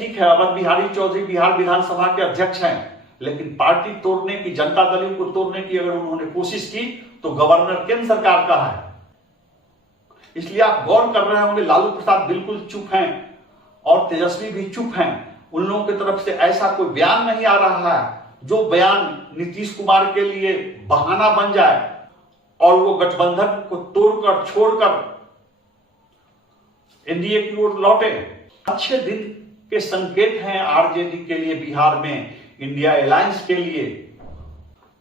ठीक है, अवध बिहारी चौधरी बिहार विधानसभा के अध्यक्ष हैं, लेकिन पार्टी तोड़ने की, जनता दल को तोड़ने की अगर उन्होंने कोशिश की तो गवर्नर केंद्र सरकार का है। इसलिए आप गौर कर रहे होंगे लालू प्रसाद बिल्कुल चुप हैं और तेजस्वी भी चुप हैं। उन लोगों की तरफ से ऐसा कोई बयान नहीं आ रहा है जो बयान नीतीश कुमार के लिए बहाना बन जाए और वो गठबंधन को तोड़कर छोड़कर एनडीए की ओर लौटे। अच्छे दिन के संकेत हैं आरजेडी के लिए बिहार में, इंडिया अलायंस के लिए।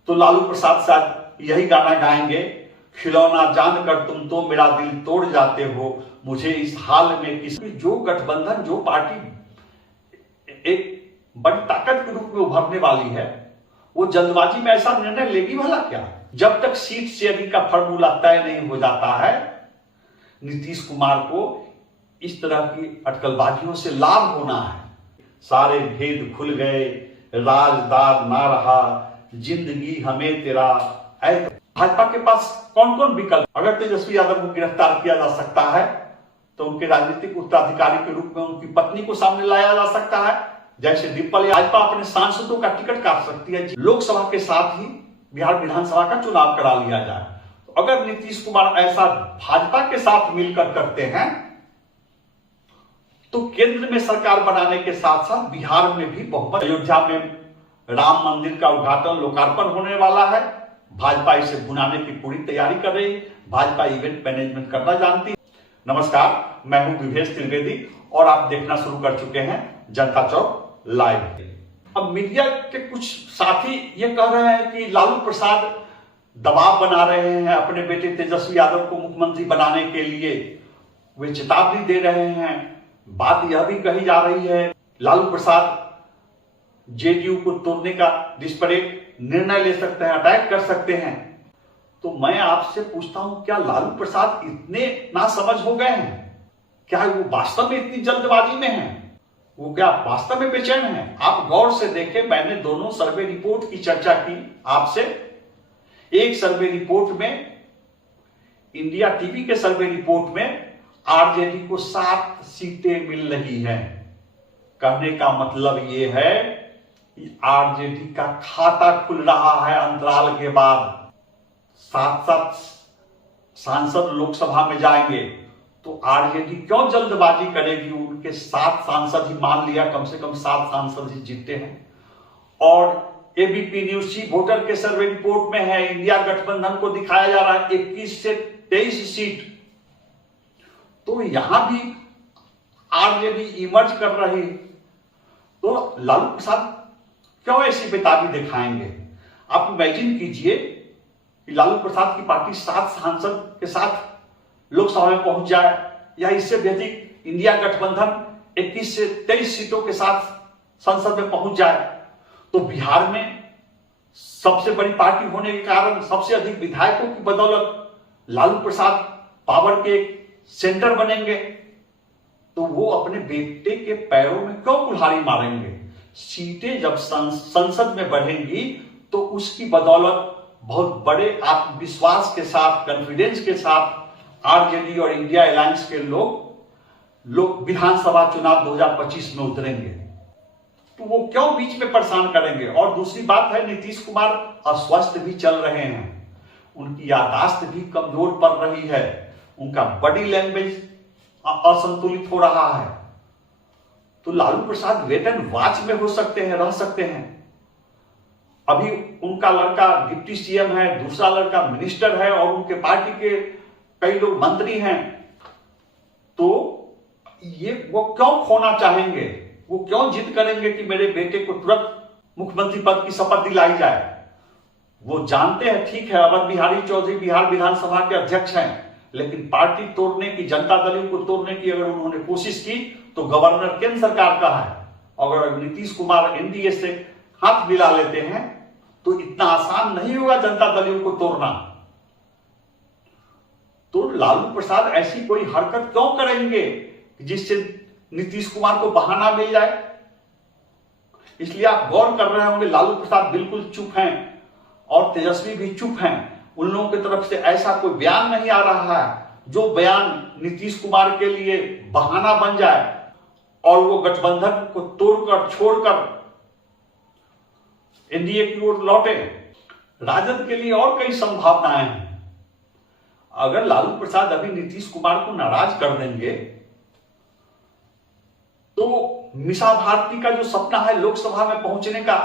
तो लालू प्रसाद शायद यही गाना गाएंगे, खिलौना जानकर तुम तो मेरा दिल तोड़ जाते हो, मुझे इस हाल में किसी। जो गठबंधन, जो पार्टी एक बड़ी ताकत के रूप में उभरने वाली है, वो जल्दबाजी में ऐसा निर्णय लेगी भला क्या? जब तक सीट शेयरिंग का फॉर्मूला तय नहीं हो जाता है, नीतीश कुमार को इस तरह की अटकलबाजियों से लाभ होना है। सारे भेद खुल गए, राजदार ना रहा, जिंदगी हमें तेरा। भाजपा के पास कौन कौन विकल्प? अगर तेजस्वी यादव को गिरफ्तार किया जा सकता है तो उनके राजनीतिक उत्तराधिकारी के रूप में उनकी पत्नी को सामने लाया जा सकता है, जैसे डिप्पल। भाजपा अपने सांसदों का टिकट काट सकती है, लोकसभा के साथ ही बिहार विधानसभा का चुनाव करा लिया जाए। तो अगर नीतीश कुमार ऐसा भाजपा के साथ मिलकर करते हैं तो केंद्र में सरकार बनाने के साथ साथ बिहार में भी बहुमत। अयोध्या में राम मंदिर का उद्घाटन, लोकार्पण होने वाला है। भाजपा इसे भुनाने की पूरी तैयारी कर रही है। भाजपा इवेंट मैनेजमेंट करना जानती है। नमस्कार, मैं हूं विभेश त्रिवेदी और आप देखना शुरू कर चुके हैं जनता चौक लाइव। अब मीडिया के कुछ साथी ये कह रहे हैं कि लालू प्रसाद दबाव बना रहे हैं अपने बेटे तेजस्वी यादव को मुख्यमंत्री बनाने के लिए, वे चेतावनी दे रहे हैं। बात यह भी कही जा रही है लालू प्रसाद जेडीयू को तोड़ने का डिस्परेट निर्णय ले सकते हैं, अटैक कर सकते हैं। तो मैं आपसे पूछता हूं, क्या लालू प्रसाद इतने नासमझ हो गए हैं? क्या वो वास्तव में इतनी जल्दबाजी में हैं? वो क्या वास्तव में बेचैन हैं? आप गौर से देखें, मैंने दोनों सर्वे रिपोर्ट की चर्चा की आपसे। एक सर्वे रिपोर्ट में, इंडिया टीवी के सर्वे रिपोर्ट में आरजेडी को 7 सीटें मिल रही हैं। कहने का मतलब यह है कि आरजेडी का खाता खुल रहा है अंतराल के बाद। 7 सांसद लोकसभा में जाएंगे तो आरजेडी क्यों जल्दबाजी करेगी? उनके 7 सांसद ही, मान लिया कम से कम 7 सांसद ही जीते हैं। और एबीपी न्यूज चीफ वोटर के सर्वे रिपोर्ट में है, इंडिया गठबंधन को दिखाया जा रहा है 21 से 23 सीट। तो यहां भी आरजेडी इमर्ज कर रही है। तो लालू प्रसाद क्यों ऐसी बेताबी दिखाएंगे? आप इमेजिन कीजिए कि लालू प्रसाद की पार्टी 7 सांसद के साथ लोकसभा में पहुंच जाए, या इससे भी अधिक इंडिया गठबंधन 21 से 23 सीटों के साथ संसद में पहुंच जाए, तो बिहार में सबसे बड़ी पार्टी होने के कारण सबसे अधिक विधायकों की बदौलत लालू प्रसाद पावर के सेंटर बनेंगे। तो वो अपने बेटे के पैरों में क्यों कुल्हाड़ी मारेंगे? सीटें जब संसद में बढ़ेंगी तो उसकी बदौलत बहुत बड़े आत्मविश्वास के साथ, कॉन्फिडेंस के साथ आरजेडी और इंडिया अलायंस के लोग विधानसभा चुनाव 2025 में उतरेंगे। तो वो क्यों बीच में परेशान करेंगे? और दूसरी बात है, नीतीश कुमार अस्वस्थ भी चल रहे हैं, उनकी याददाश्त भी कमजोर पड़ रही है, उनका बॉडी लैंग्वेज असंतुलित हो रहा है। तो Lalu Prasad wait and watch में हो सकते हैं, रह सकते हैं। अभी उनका लड़का डिप्टी सीएम है, दूसरा लड़का मिनिस्टर है और उनके पार्टी के कई लोग मंत्री हैं। तो ये वो क्यों खोना चाहेंगे? वो क्यों जिद करेंगे कि मेरे बेटे को तुरंत मुख्यमंत्री पद की शपथ दिलाई जाए? वो जानते हैं, ठीक है, अवध बिहारी चौधरी बिहार विधानसभा के अध्यक्ष हैं, लेकिन पार्टी तोड़ने की, जनता दल को तोड़ने की अगर उन्होंने कोशिश की तो गवर्नर केंद्र सरकार का है। अगर नीतीश कुमार एनडीए से हाथ मिला लेते हैं तो इतना आसान नहीं होगा जनता दल को तोड़ना। तो लालू प्रसाद ऐसी कोई हरकत क्यों करेंगे जिससे नीतीश कुमार को बहाना मिल जाए? इसलिए आप गौर कर रहे होंगे लालू प्रसाद बिल्कुल चुप हैं और तेजस्वी भी चुप हैं। उन लोगों की तरफ से ऐसा कोई बयान नहीं आ रहा है जो बयान नीतीश कुमार के लिए बहाना बन जाए और वो गठबंधन को तोड़कर छोड़कर एनडीए की ओर लौटे। राजद के लिए और कई संभावनाएं हैं। अगर लालू प्रसाद अभी नीतीश कुमार को नाराज कर देंगे तो मीसा भारती का जो सपना है लोकसभा में पहुंचने का,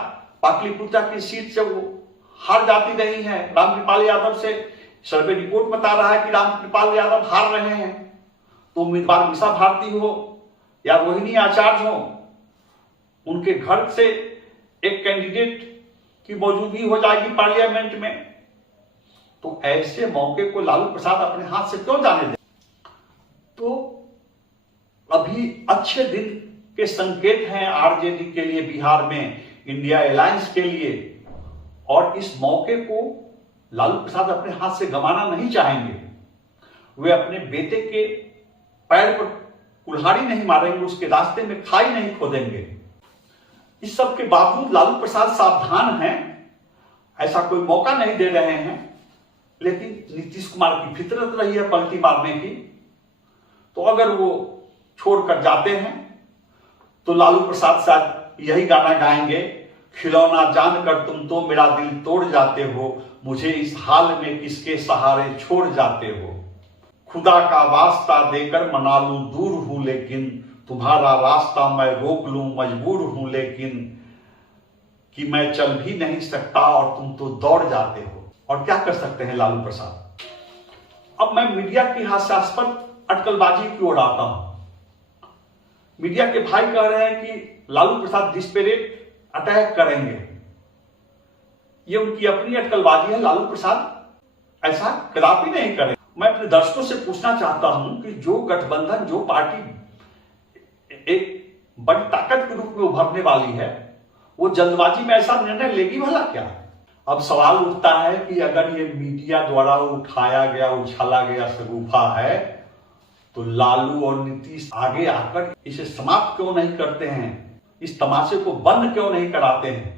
पाटलिपुत्र की सीट से वो हार जाती रही है रामकृपाल यादव से। सर्वे रिपोर्ट बता रहा है कि रामकृपाल यादव हार रहे हैं। तो उम्मीदवार मीसा भारती हो या रोहिणी आचार्य हो, उनके घर से एक कैंडिडेट की मौजूदगी हो जाएगी पार्लियामेंट में। तो ऐसे मौके को लालू प्रसाद अपने हाथ से क्यों जाने दें? तो अभी अच्छे दिन के संकेत हैं आरजेडी के लिए बिहार में, इंडिया अलायंस के लिए, और इस मौके को लालू प्रसाद अपने हाथ से गंवाना नहीं चाहेंगे। वे अपने बेटे के पैर पर कुल्हाड़ी नहीं मारेंगे, उसके रास्ते में खाई नहीं खोदेंगे। इस सब के बावजूद लालू प्रसाद सावधान हैं, ऐसा कोई मौका नहीं दे रहे हैं। लेकिन नीतीश कुमार की फितरत रही है पलटी मारने की। तो अगर वो छोड़कर जाते हैं तो लालू प्रसाद शायद यही गाना गाएंगे, खिलौना जानकर तुम तो मेरा दिल तोड़ जाते हो, मुझे इस हाल में किसके सहारे छोड़ जाते हो। खुदा का वास्ता देकर मना लूं दूर हूं लेकिन, तुम्हारा रास्ता मैं रोक लूं मजबूर हूं लेकिन, कि मैं चल भी नहीं सकता और तुम तो दौड़ जाते हो। और क्या कर सकते हैं लालू प्रसाद? अब मैं मीडिया की हास्यास्पद अटकलबाजी की ओर आता हूं। मीडिया के भाई कह रहे हैं कि लालू प्रसाद डिस्पेरेट अटैक करेंगे। ये उनकी अपनी अटकलबाजी है। लालू प्रसाद ऐसा कदापि नहीं करें। मैं अपने दर्शकों से पूछना चाहता हूं कि जो गठबंधन, जो पार्टी एक बड़ी ताकत के रूप में उभरने वाली है, वो जल्दबाजी में ऐसा निर्णय लेगी भला क्या? अब सवाल उठता है कि अगर ये मीडिया द्वारा उठाया गया, उछाला गया शगुफा है, तो लालू और नीतीश आगे आकर इसे समाप्त क्यों नहीं करते हैं? इस तमाशे को बंद क्यों नहीं कराते हैं?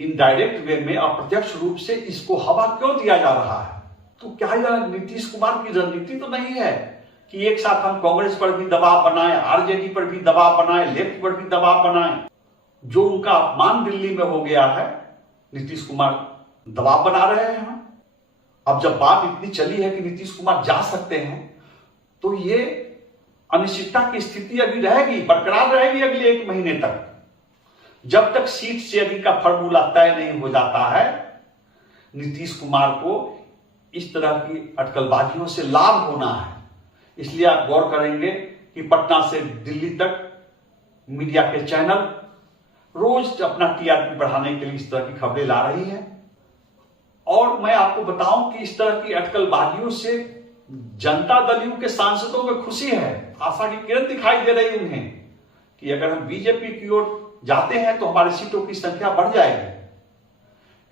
इनडायरेक्ट वे में, अप्रत्यक्ष रूप से इसको हवा क्यों दिया जा रहा है? तो क्या यह नीतीश कुमार की रणनीति तो नहीं है कि एक साथ हम कांग्रेस पर भी दबाव बनाएं, आरजेडी पर भी दबाव बनाएं, लेफ्ट पर भी दबाव बनाएं? जो उनका अपमान दिल्ली में हो गया है, नीतीश कुमार दबाव बना रहे हैं। अब जब बात इतनी चली है कि नीतीश कुमार जा सकते हैं, तो ये अनिश्चितता की स्थिति अभी रहेगी, बरकरार रहेगी अगले 1 महीने तक, जब तक सीट शेयरिंग का फॉर्मूला तय नहीं हो जाता है। नीतीश कुमार को इस तरह की अटकलबाजियों से लाभ होना है। इसलिए आप गौर करेंगे कि पटना से दिल्ली तक मीडिया के चैनल रोज अपना टीआरपी बढ़ाने के लिए इस तरह की खबरें ला रही है। और मैं आपको बताऊं कि इस तरह की अटकलबाजियों से जनता दलियों के सांसदों में खुशी है, आशा की किरण दिखाई दे रही उन्हें कि अगर हम बीजेपी की ओर जाते हैं तो हमारी सीटों की संख्या बढ़ जाएगी।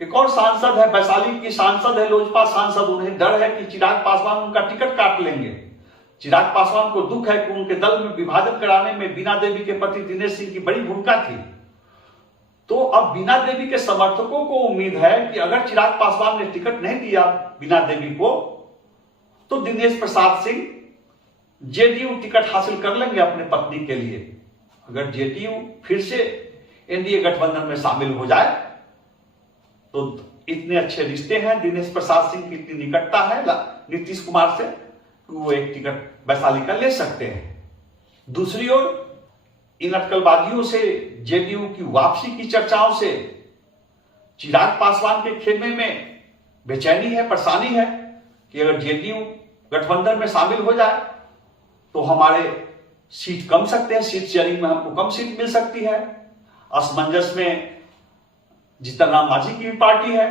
एक और सांसद है, वैशाली की सांसद है, लोजपा सांसद, उन्हें डर है कि चिराग पासवान उनका टिकट काट लेंगे। चिराग पासवान को दुख है कि उनके दल में विभाजन कराने में बीना देवी के पति दिनेश सिंह की बड़ी भूमिका थी। तो अब बीना देवी के समर्थकों को उम्मीद है कि अगर चिराग पासवान ने टिकट नहीं दिया बीना देवी को, तो दिनेश प्रसाद सिंह जेडीयू टिकट हासिल कर लेंगे अपने पत्नी के लिए। अगर जेडीयू फिर से एनडीए गठबंधन में शामिल हो जाए तो इतने अच्छे रिश्ते हैं, दिनेश प्रसाद सिंह की इतनी निकटता है नीतीश कुमार से, वो एक टिकट वैशाली का ले सकते हैं। दूसरी ओर इन अटकलबाजियों से, जेडीयू की वापसी की चर्चाओं से चिराग पासवान के खेमे में बेचैनी है, परेशानी है कि अगर जेडीयू गठबंधन में शामिल हो जाए तो हमारे सीट कम सकते हैं, सीट शेयरिंग में हमको कम सीट मिल सकती है। असमंजस में जीतन राम मांझी की भी पार्टी है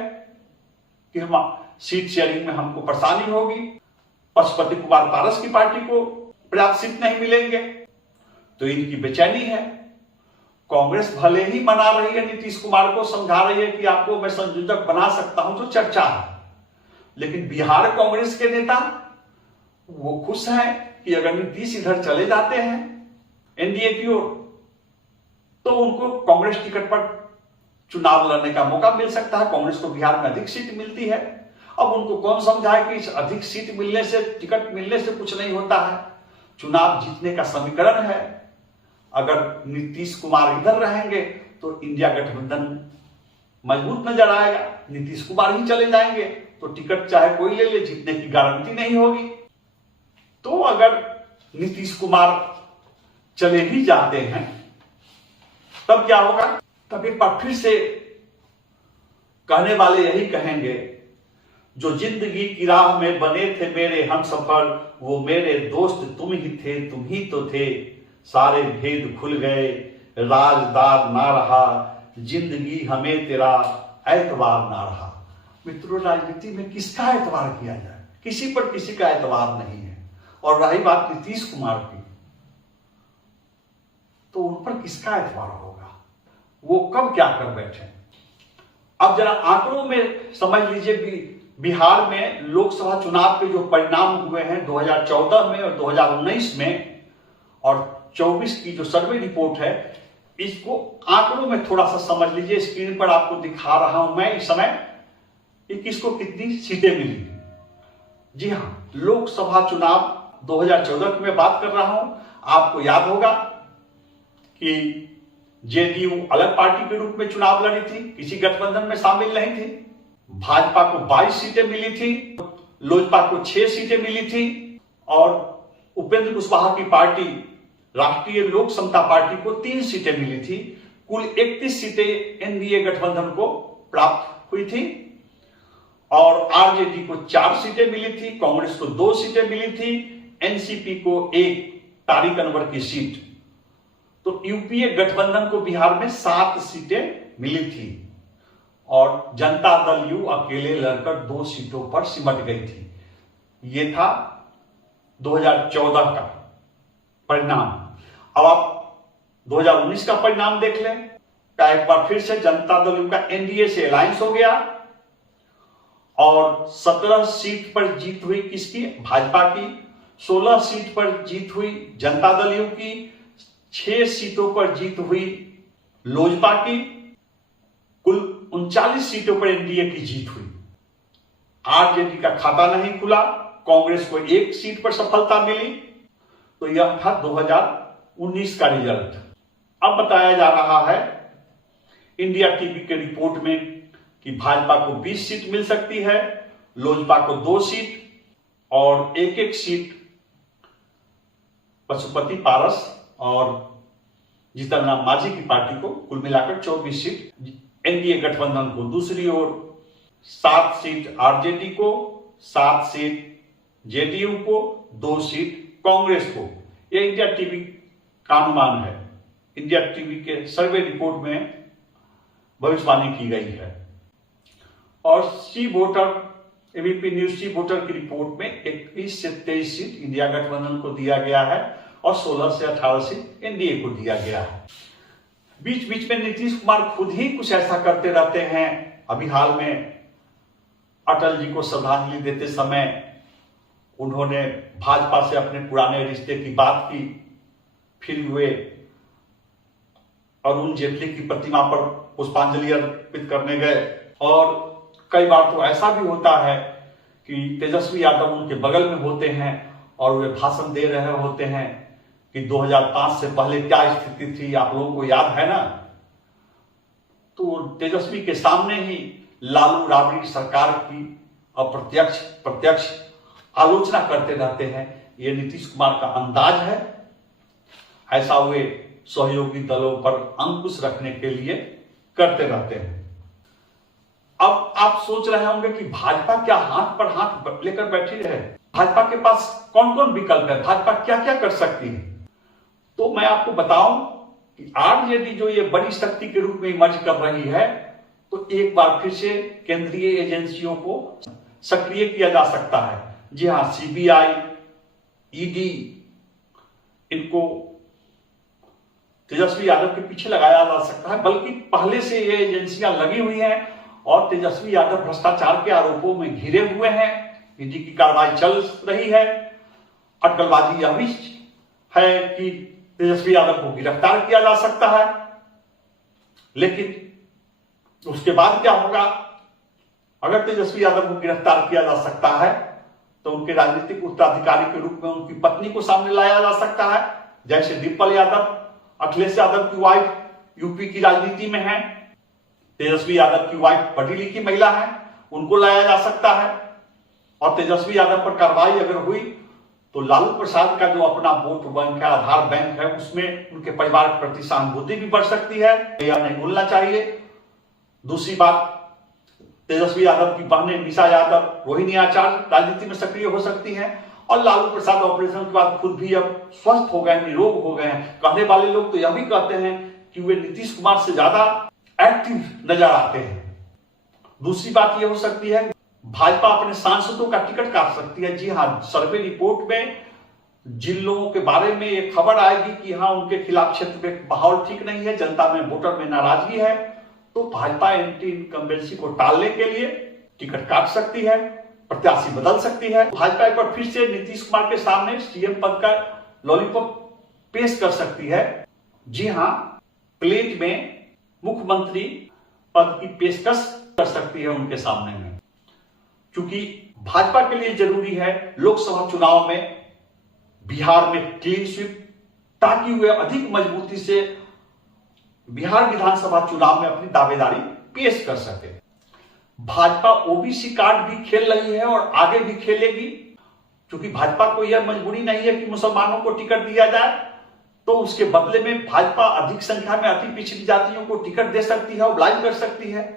कि हम सीट शेयरिंग में हमको परेशानी होगी। पशुपति कुमार पारस की पार्टी को पर्याप्त सीट नहीं मिलेंगे, तो इनकी बेचैनी है। कांग्रेस भले ही मना रही है नीतीश कुमार को, समझा रही है कि आपको मैं संयोजक बना सकता हूं, जो चर्चा है, लेकिन बिहार कांग्रेस के नेता वो खुश हैं कि अगर नीतीश इधर चले जाते हैं एनडीए की ओर, तो उनको कांग्रेस टिकट पर चुनाव लड़ने का मौका मिल सकता है। कांग्रेस को बिहार में अधिक सीट मिलती है। अब उनको कौन समझाए कि इस अधिक सीट मिलने से, टिकट मिलने से कुछ नहीं होता है। चुनाव जीतने का समीकरण है, अगर नीतीश कुमार इधर रहेंगे तो इंडिया गठबंधन मजबूत नजर आएगा, नीतीश कुमार ही चले जाएंगे तो टिकट चाहे कोई ले ले, जीतने की गारंटी नहीं होगी। तो अगर नीतीश कुमार चले ही जाते हैं तब क्या होगा? तब एक बार फिर से कहने वाले यही कहेंगे, जो जिंदगी की राह में बने थे मेरे हमसफर, वो मेरे दोस्त तुम ही थे, तुम ही तो थे, सारे भेद खुल गए, राजदार ना रहा, जिंदगी हमें तेरा एतबार ना रहा। मित्रों, राजनीति में किसका एतबार किया जाए? किसी पर किसी का एतबार नहीं है। और रही बात नीतीश कुमार की, तो उन पर किसका एतबार होगा? वो कब क्या कर बैठे? अब जरा आंकड़ों में समझ लीजिए, बिहार में लोकसभा चुनाव के जो परिणाम हुए हैं 2014 में और 2019 में और 24 की जो सर्वे रिपोर्ट है, इसको आंकड़ों में थोड़ा सा समझ लीजिए। स्क्रीन पर आपको दिखा रहा हूं मैं इस समय कि किसको कितनी सीटें मिली। जी हां, लोकसभा चुनाव 2014 की मैं बात कर रहा हूं। आपको याद होगा कि जेडीयू अलग पार्टी के रूप में चुनाव लड़ी थी, किसी गठबंधन में शामिल नहीं थी। भाजपा को 22 सीटें मिली थी, लोजपा को 6 सीटें मिली थी और उपेंद्र कुशवाहा की पार्टी राष्ट्रीय लोक समता पार्टी को 3 सीटें मिली थी। कुल 31 सीटें एनडीए गठबंधन को प्राप्त हुई थी और आरजेडी को 4 सीटें मिली थी, कांग्रेस को 2 सीटें मिली थी, एनसीपी को 1 तारिक अनवर की सीट। तो यूपीए गठबंधन को बिहार में 7 सीटें मिली थी और जनता दल यू अकेले लड़कर 2 सीटों पर सिमट गई थी। यह था 2014 का परिणाम। अब आप 2019 का परिणाम देख लें। क्या एक बार फिर से जनता दल यू का एनडीए से अलायंस हो गया और 17 सीट पर जीत हुई किसकी? भाजपा की। 16 सीट पर जीत हुई जनता दल यू की। 6 सीटों पर जीत हुई लोजपा की। कुल 39 सीटों पर एनडीए की जीत हुई। आरजेडी का खाता नहीं खुला, कांग्रेस को 1 सीट पर सफलता मिली। तो यह था 2019 का रिजल्ट। अब बताया जा रहा है इंडिया टीवी के रिपोर्ट में कि भाजपा को 20 सीट मिल सकती है, लोजपा को 2 सीट और 1-1 सीट पशुपति पारस और जीतन राम मांझी की पार्टी को, कुल मिलाकर 24 सीट एनडीए गठबंधन को। दूसरी ओर 7 सीट आरजेडी को, 7 सीट जेडीयू को, 2 सीट कांग्रेस को। यह इंडिया टीवी का अनुमान है। इंडिया टीवी के सर्वे रिपोर्ट में भविष्यवाणी की गई है। और सी वोटर, एबीपी न्यूज सी वोटर की रिपोर्ट में 21 से 23 सीट इंडिया गठबंधन को दिया गया है और 16 से 18 सीट एनडीए को दिया गया है। बीच बीच में नीतीश कुमार खुद ही कुछ ऐसा करते रहते हैं। अभी हाल में अटल जी को श्रद्धांजलि देते समय उन्होंने भाजपा से अपने पुराने रिश्ते की बात की, फिर वे अरुण जेटली की प्रतिमा पर पुष्पांजलि अर्पित करने गए। और कई बार तो ऐसा भी होता है कि तेजस्वी यादव उनके बगल में होते हैं और वे भाषण दे रहे होते हैं कि 2005 से पहले क्या स्थिति थी, आप लोगों को याद है ना। तो तेजस्वी के सामने ही लालू राबड़ी सरकार की अप्रत्यक्ष प्रत्यक्ष आलोचना करते रहते हैं। ये नीतीश कुमार का अंदाज है। ऐसा वे सहयोगी दलों पर अंकुश रखने के लिए करते रहते हैं। अब आप सोच रहे होंगे कि भाजपा क्या हाथ पर हाथ लेकर बैठी है? भाजपा के पास कौन कौन विकल्प है? भाजपा क्या क्या कर सकती है? तो मैं आपको बताऊं कि आरजेडी जो ये बड़ी शक्ति के रूप में इमर्ज कर रही है, तो एक बार फिर से केंद्रीय एजेंसियों को सक्रिय किया जा सकता है। जी हां, सीबीआई, ईडी, इनको तेजस्वी यादव के पीछे लगाया जा सकता है। बल्कि पहले से ये एजेंसियां लगी हुई हैं और तेजस्वी यादव भ्रष्टाचार के आरोपों में घिरे हुए हैं। ईडी की कार्रवाई चल रही है। अटकलबाजी यह भी है कि तेजस्वी यादव को गिरफ्तार किया जा सकता है, लेकिन उसके बाद क्या होगा? अगर तेजस्वी यादव को गिरफ्तार किया जा सकता है तो उनके राजनीतिक उत्तराधिकारी के रूप में उनकी पत्नी को सामने लाया जा सकता है। जैसे डिम्पल यादव अखिलेश यादव की वाइफ यूपी की राजनीति में है, तेजस्वी यादव की वाइफ पढ़ी लिखी महिला है, उनको लाया जा सकता है। और तेजस्वी यादव पर कार्रवाई अगर हुई तो लालू प्रसाद का जो अपना वोट बैंक है, आधार बैंक है, उसमें उनके परिवार के प्रति सहानुभूति भी बढ़ सकती है, यह नहीं भूलना चाहिए। दूसरी बात, तेजस्वी यादव की बहनें निशा यादव, रोहिणी आचार्य राजनीति में सक्रिय हो सकती हैं। और लालू प्रसाद ऑपरेशन के बाद खुद भी अब स्वस्थ हो गए, निरोग हो गए हैं। कहने वाले लोग तो यह भी कहते हैं कि वे नीतीश कुमार से ज्यादा एक्टिव नजर आते हैं। दूसरी बात यह हो सकती है भाजपा अपने सांसदों का टिकट काट सकती है। जी हाँ, सर्वे रिपोर्ट में जिन लोगों के बारे में ये खबर आएगी कि हाँ उनके खिलाफ क्षेत्र में माहौल ठीक नहीं है, जनता में वोटर में नाराजगी है, तो भाजपा एंटी इनकम्बेंसी को टालने के लिए टिकट काट सकती है, प्रत्याशी बदल सकती है। भाजपा एक बार फिर से नीतीश कुमार के सामने सीएम पद का लॉलीपॉप पेश कर सकती है। जी हाँ, प्लेट में मुख्यमंत्री पद की पेशकश कर सकती है उनके सामने में, क्योंकि भाजपा के लिए जरूरी है लोकसभा चुनाव में बिहार में क्लीन स्वीप, ताकि वे अधिक मजबूती से बिहार विधानसभा चुनाव में अपनी दावेदारी पेश कर सके। भाजपा ओबीसी कार्ड भी खेल रही है और आगे भी खेलेगी, क्योंकि भाजपा को यह मजबूरी नहीं है कि मुसलमानों को टिकट दिया जाए, तो उसके बदले में भाजपा अधिक संख्या में अति पिछड़ी जातियों को टिकट दे सकती है, ऑब्लाइज कर सकती है।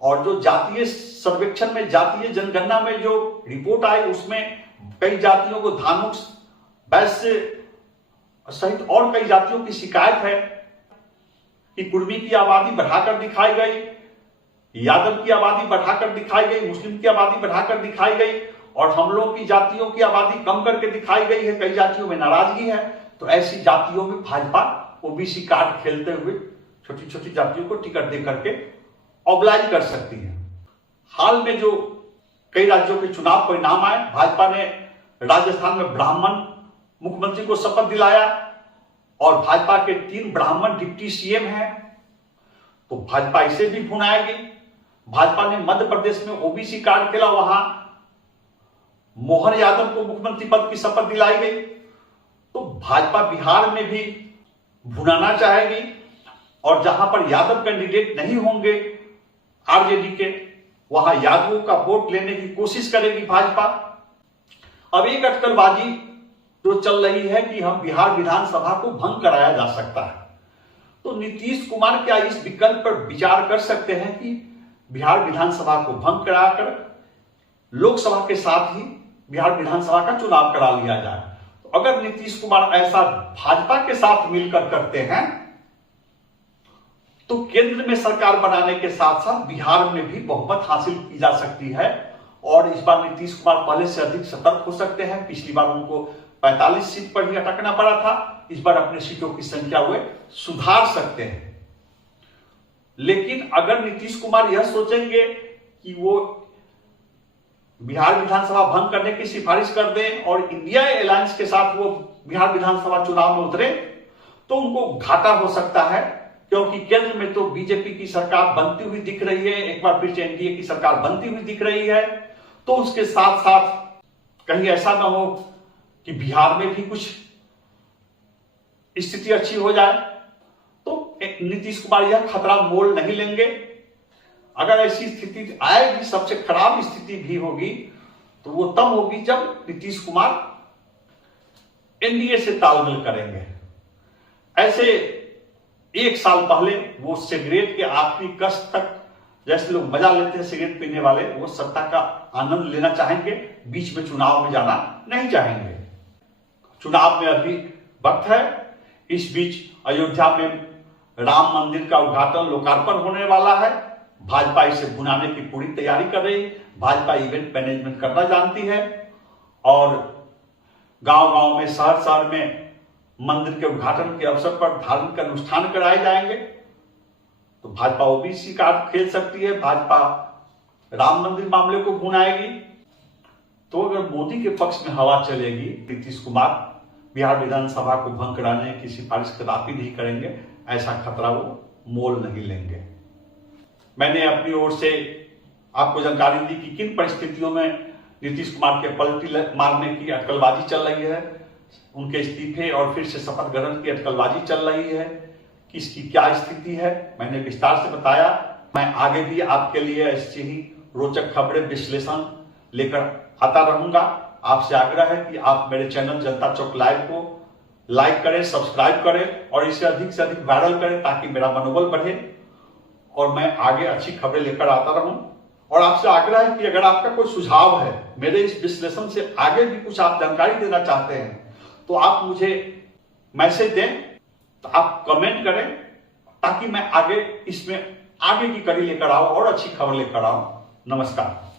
और जो जातीय सर्वेक्षण में, जातीय जनगणना में जो रिपोर्ट आई, उसमें कई जातियों को धार्मिक, वैश्य सहित और कई जातियों की शिकायत है कि कुर्मी की आबादी बढ़ाकर दिखाई गई, यादव की आबादी बढ़ाकर दिखाई गई, मुस्लिम की आबादी बढ़ाकर दिखाई गई, और हम लोग की जातियों की आबादी कम करके दिखाई गई है। कई जातियों में नाराजगी है, तो ऐसी जातियों में भाजपा ओबीसी कार्ड खेलते हुए छोटी छोटी जातियों को टिकट दे करके ऑब्लाइज कर सकती है। हाल में जो कई राज्यों के चुनाव परिणाम आए, भाजपा ने राजस्थान में ब्राह्मण मुख्यमंत्री को शपथ दिलाया और भाजपा के 3 ब्राह्मण डिप्टी सीएम हैं, तो भाजपा इसे भी भुनाएगी। भाजपा ने मध्य प्रदेश में ओबीसी कार्ड खेला, वहां मोहन यादव को मुख्यमंत्री पद की शपथ दिलाई गई, तो भाजपा बिहार में भी भुनाना चाहेगी। और जहां पर यादव कैंडिडेट नहीं होंगे आरजेडी के, वहां यादवों का वोट लेने की कोशिश करेगी भाजपा। अब एक अटकलबाजी जो चल रही है कि हम बिहार विधानसभा को भंग कराया जा सकता है, तो नीतीश कुमार क्या इस विकल्प पर विचार कर सकते हैं कि बिहार विधानसभा को भंग कराकर लोकसभा के साथ ही बिहार विधानसभा का चुनाव करा लिया जाए। तो अगर नीतीश कुमार ऐसा भाजपा के साथ मिलकर करते हैं, तो केंद्र में सरकार बनाने के साथ साथ बिहार में भी बहुमत हासिल की जा सकती है। और इस बार नीतीश कुमार पहले से अधिक सतर्क हो सकते हैं। पिछली बार उनको 45 सीट पर ही अटकना पड़ा था, इस बार अपने सीटों की संख्या वे सुधार सकते हैं। लेकिन अगर नीतीश कुमार यह सोचेंगे कि वो बिहार विधानसभा भंग करने की सिफारिश कर दें और इंडिया अलायंस के साथ वो बिहार विधानसभा चुनाव में उतरे, तो उनको घाटा हो सकता है, क्योंकि केंद्र में तो बीजेपी की सरकार बनती हुई दिख रही है, एक बार फिर से एनडीए की सरकार बनती हुई दिख रही है। तो उसके साथ साथ कहीं ऐसा ना हो कि बिहार में भी कुछ स्थिति अच्छी हो जाए, तो नीतीश कुमार यह खतरा मोल नहीं लेंगे। अगर ऐसी स्थिति आएगी, सबसे खराब स्थिति भी होगी, तो वो तब होगी जब नीतीश कुमार एनडीए से तालमेल करेंगे। ऐसे एक साल पहले वो सिगरेट के आखिरी कश तक, जैसे लोग मजा लेते हैं सिगरेट पीने वाले, वो सत्ता का आनंद लेना चाहेंगे, बीच में चुनाव में जाना नहीं चाहेंगे। चुनाव में अभी वक्त है। इस बीच अयोध्या में राम मंदिर का उद्घाटन, लोकार्पण होने वाला है। भाजपा इसे भुनाने की पूरी तैयारी कर रही है। भाजपा इवेंट मैनेजमेंट करना जानती है और गांव-गांव में, शहर-शहर में मंदिर के उद्घाटन के अवसर पर धार्मिक अनुष्ठान कराए जाएंगे। तो भाजपा ओबीसी कार्ड खेल सकती है, भाजपा राम मंदिर मामले को भुनाएगी। तो अगर मोदी के पक्ष में हवा चलेगी, नीतीश कुमार बिहार विधानसभा को भंग कराने की सिफारिश कदापि नहीं करेंगे, ऐसा खतरा वो मोल नहीं लेंगे। मैंने अपनी ओर से आपको जानकारी दी कि किन परिस्थितियों में नीतीश कुमार के पलटी मारने की अटकलबाजी चल रही है। उनके इस्तीफे और फिर से शपथ ग्रहण की अटकलबाजी चल रही है कि इसकी क्या स्थिति है, मैंने विस्तार से बताया। मैं आगे भी आपके लिए ऐसी ही रोचक खबरें, विश्लेषण लेकर आता रहूंगा। आपसे आग्रह है कि आप मेरे चैनल जनता चौक लाइव को लाइक करें, सब्सक्राइब करें और इसे अधिक से अधिक वायरल करें ताकि मेरा मनोबल बढ़े और मैं आगे अच्छी खबरें लेकर आता रहूं। और आपसे आग्रह है कि अगर आपका कोई सुझाव है, मेरे इस विश्लेषण से आगे भी कुछ आप जानकारी देना चाहते हैं, तो आप मुझे मैसेज दें, तो आप कमेंट करें ताकि मैं आगे इसमें आगे की कड़ी लेकर आऊं और अच्छी खबर लेकर आऊं। नमस्कार।